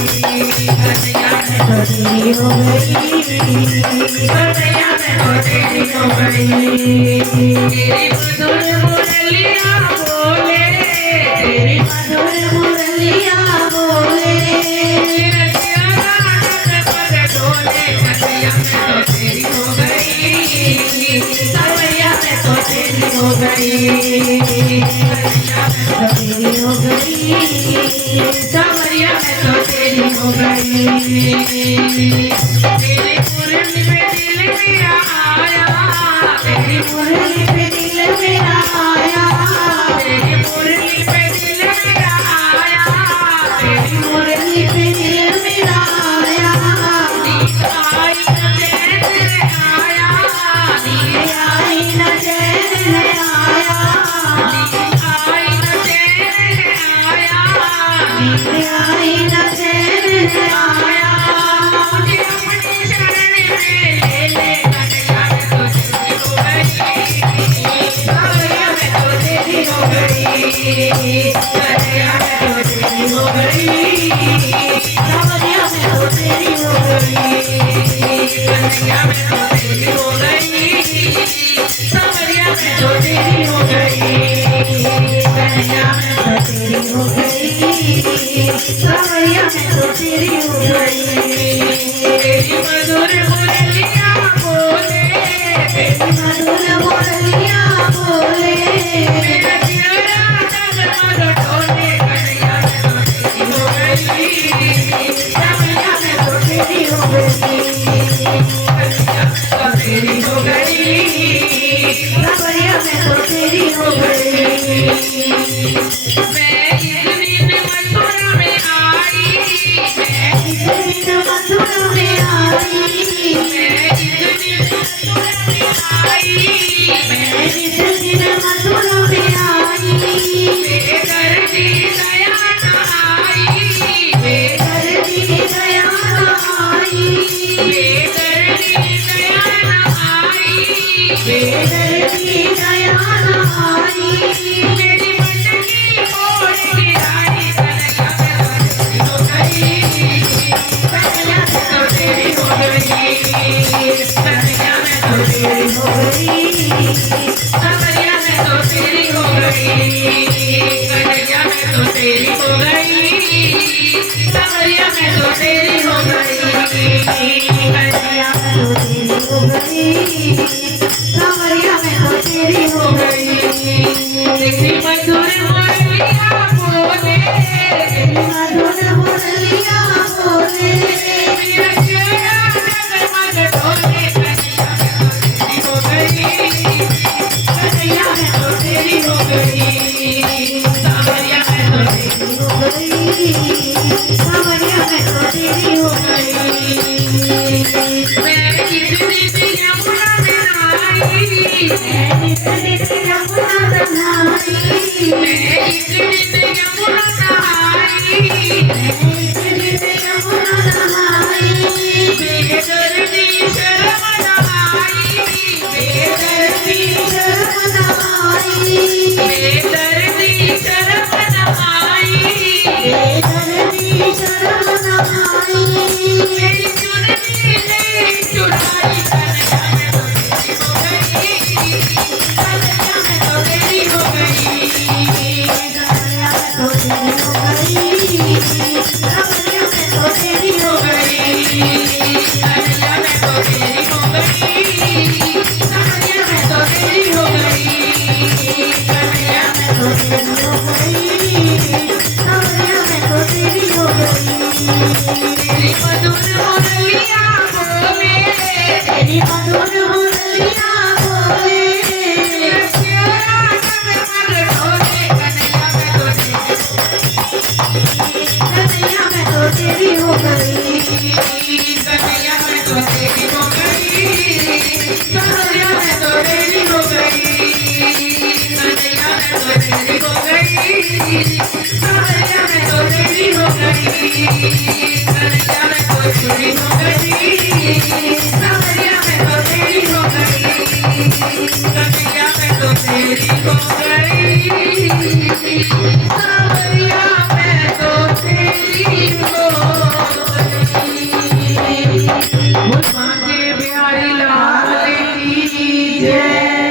कन्हैया मैं तो तेरी हो गई, कन्हैया मैं तो तेरी हो गई। तेरी मधुर मुरलिया बोले, तेरी मधुर मुरलिया बोले, रसिया राग पर डोले, कन्हैया मैं तो तेरी हो गई, कन्हैया मैं तो तेरी हो गई, कन्हैया मैं तो तेरी हो गई, कन्हैया मैं तो तेरी हो गई। तेरी मुरली पे दिल मेरा आया, तेरी मुरली पे दिल मेरा आया, तेरी मुरली पे दिल मेरा आया, तेरी मुरली पे दिल मेरा आया। नींद आई न चैन आया, नींद आई न चैन आया, नींद आई न चैन आया, नींद आई न चैन आया। मुझे अपनी शरण में ले ले, कन्हैया मैं तो तेरी हो गई, कन्हैया मैं तो तेरी हो गई, कन्हैया मैं तो तेरी हो गई, कन्हैया मैं तो तेरी हो गई, कन्हैया मैं तो तेरी हो गई, कन्हैया मैं तो तेरी हो गई, कन्हैया मैं तो तेरी हो गई, कन्हैया मैं तो तेरी हो गई। तेरी मधुर मुरलिया बोले, तेरी मधुर मुरलिया बोले, मेरा चेहरा डगमग डोले, कन्हैया मैं तो तेरी हो गई, कन्हैया मैं तो तेरी हो गई, कन्हैया मैं तो तेरी हो गई, कन्हैया मैं तो तेरी हो गई। मैं इस दिन मथुरा में आई, मैं इस दिन मथुरा में आई, मैं इस दिन मथुरा में आई, मैं इस दिन मथुरा में आई, बेदर्दी दया न आई, बेदर्दी दया न आई, बेदर्दी दया न आई, बेदर्दी दया न आई। मेरी मटकी मोड़ गिराई, कन्हैया मैं तो तेरी हो गई, कन्हैया मैं तो तेरी हो गई, कन्हैया मैं तो तेरी हो गई, कन्हैया मैं तो तेरी हो गई, कन्हैया मैं तो तेरी हो गई, कन्हैया मैं तो तेरी हो गई, कन्हैया मैं तो तेरी हो गई, कन्हैया मैं तो तेरी हो गई। तेरी मधुर मुरलिया बोले, तेरी मधुर मुरलिया बोले, मेरा चेहरा डगमग डोले, कन्हैया मैं तो तेरी हो गई, कन्हैया मैं तो तेरी हो गई, कन्हैया मैं तो तेरी हो गई, कन्हैया मैं तो तेरी हो गई। मैं इस दिन यमुना में नहाई, मैं इस दिन यमुना नहाई, मैं इस दिन यमुना नहाई, मैं इस दिन यमुना नहाई, बेदर्दी शर्म नहाई, बेदर्दी शर्म नहाई, बेदर्दी शर्म नहाई, बेदर्दी शर्म नहाई। मेरी चुनरी ले चुराई, कन्हैया मैं तो तेरी हो गई, कन्हैया मैं तो तेरी हो गई, कन्हैया मैं तो तेरी हो गई, कन्हैया मैं तो तेरी हो गई, कन्हैया मैं तो तेरी हो गई, कन्हैया मैं तो तेरी हो गई, कन्हैया मैं तो तेरी हो गई, कन्हैया मैं तो तेरी हो गई। तेरी मधुर मुरलिया बोले, तेरी मधुर मुरलिया बोले, मेरा चेहरा डगमग डोले, कन्हैया मैं तो तेरी, कन्हैया मैं तो तेरी हो गई, कन्हैया मैं तो तेरी हो गई, कन्हैया मैं तो तेरी हो गई, कन्हैया मैं तो तेरी हो गई, कन्हैया मैं तो तेरी हो गई, कन्हैया मैं तो तेरी हो गई, कन्हैया मैं तो तेरी हो गई, कन्हैया मैं तो तेरी हो गई, कन्हैया मैं तो तेरी हो बांके बिहारी लाल की जय।